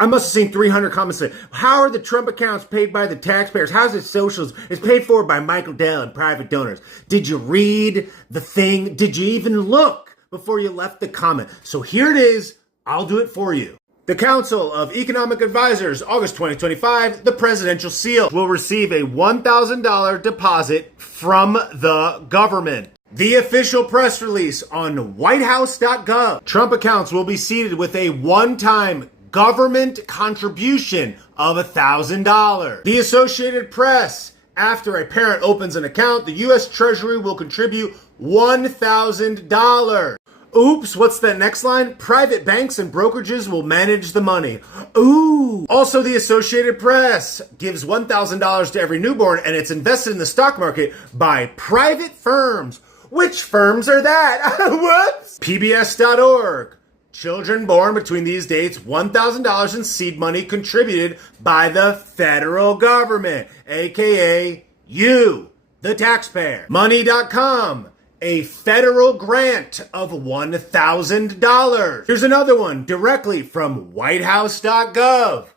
I must have seen 300 comments say, how are the Trump accounts paid by the taxpayers? How's it socials? It's paid for by Michael Dell and private donors. Did you read the thing? Did you even look before you left the comment? So here it is. I'll do it for you. The Council of Economic Advisors, August 2025, the presidential seal will receive a $1,000 deposit from the government. The official press release on whitehouse.gov. Trump accounts will be seeded with a one-time government contribution of $1,000. The Associated Press. After a parent opens an account, the U.S. Treasury will contribute $1,000. Oops, what's that next line? Private banks and brokerages will manage the money. Ooh. Also, the Associated Press gives $1,000 to every newborn, and it's invested in the stock market by private firms. Which firms are that? Whoops. PBS.org. Children born between these dates, $1,000 in seed money contributed by the federal government, aka you, the taxpayer. Money.com. A federal grant of $1,000. Here's another one directly from whitehouse.gov.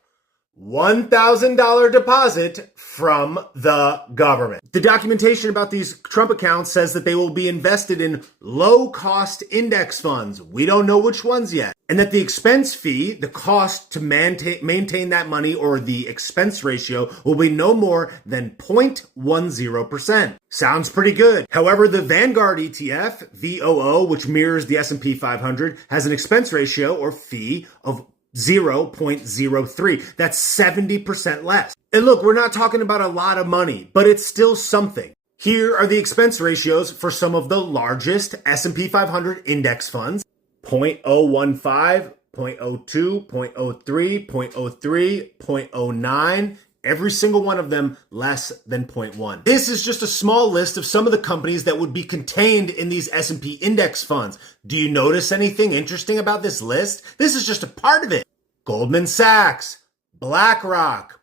$1,000 deposit from the government. The documentation about these Trump accounts says that they will be invested in low-cost index funds. We don't know which ones yet. And that the expense fee, the cost to maintain that money, or the expense ratio, will be no more than 0.10%. Sounds pretty good. However, the Vanguard ETF, VOO, which mirrors the S&P 500, has an expense ratio or fee of 0.03. That's 70% less. And look, we're not talking about a lot of money, but it's still something. Here are the expense ratios for some of the largest S&P 500 index funds. 0.015, 0.02, 0.03, 0.03, 0.09. Every single one of them less than 0.1. This is just a small list of some of the companies that would be contained in these S&P index funds. Do you notice anything interesting about this list? This is just a part of it. Goldman Sachs, BlackRock,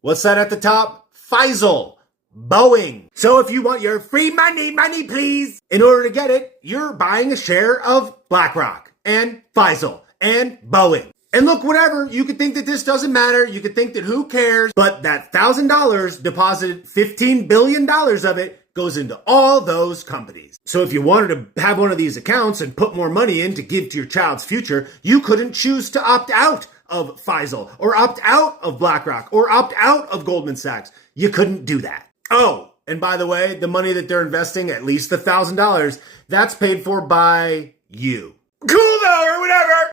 what's that at the top? Faisal, Boeing. So if you want your free money, please. In order to get it, you're buying a share of BlackRock and Faisal and Boeing. And look, whatever, you could think that this doesn't matter. You could think that who cares? But that $1,000 deposited, $15 billion of it goes into all those companies. So if you wanted to have one of these accounts and put more money in to give to your child's future, you couldn't choose to opt out of Faisal or opt out of BlackRock or opt out of Goldman Sachs. You couldn't do that. Oh, and by the way, the money that they're investing, at least the $1,000, that's paid for by you. Cool though, or whatever.